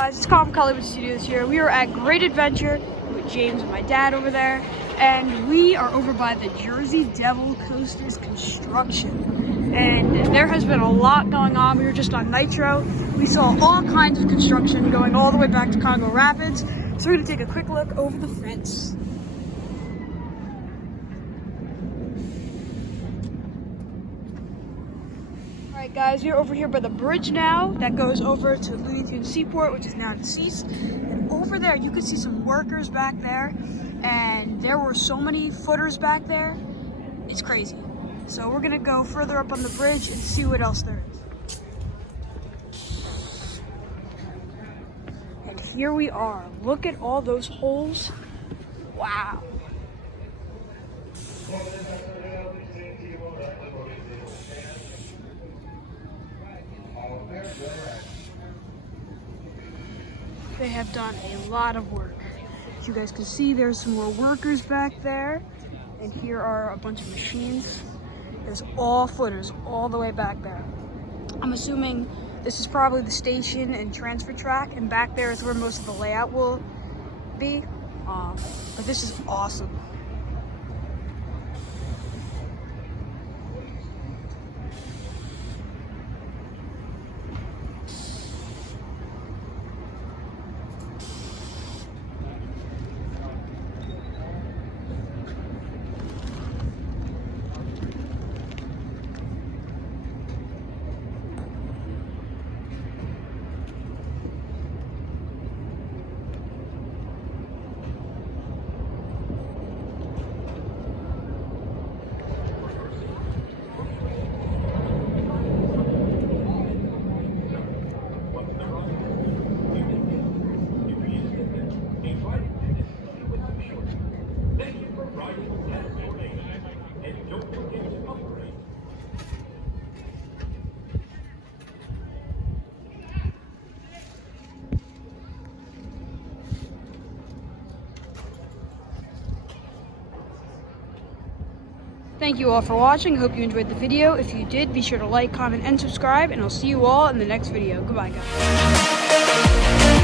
guys, it's Canon Vixia Studios here. We are at Great Adventure with James and my dad over there, and we are over by the Jersey Devil Coasters construction. And there has been a lot going on. We were just on Nitro. We saw all kinds of construction going all the way back to Congo Rapids. So we're gonna take a quick look over the fence. Alright guys, we're over here by the bridge now that goes over to Looney Tunes Seaport, which is now deceased. And over there you can see some workers back there, and there were so many footers back there, it's crazy. So we're gonna go further up on the bridge and see what else there is. And here we are. Look at all those holes. Wow. They have done a lot of work. As you guys can see, there's some more workers back there. And here are a bunch of machines. There's all footers all the way back there. I'm assuming this is probably the station and transfer track, and back there is where most of the layout will be. But this is awesome. Thank you all for watching. I hope you enjoyed the video. If you did, be sure to like, comment, and subscribe, and I'll see you all in the next video. Goodbye, guys.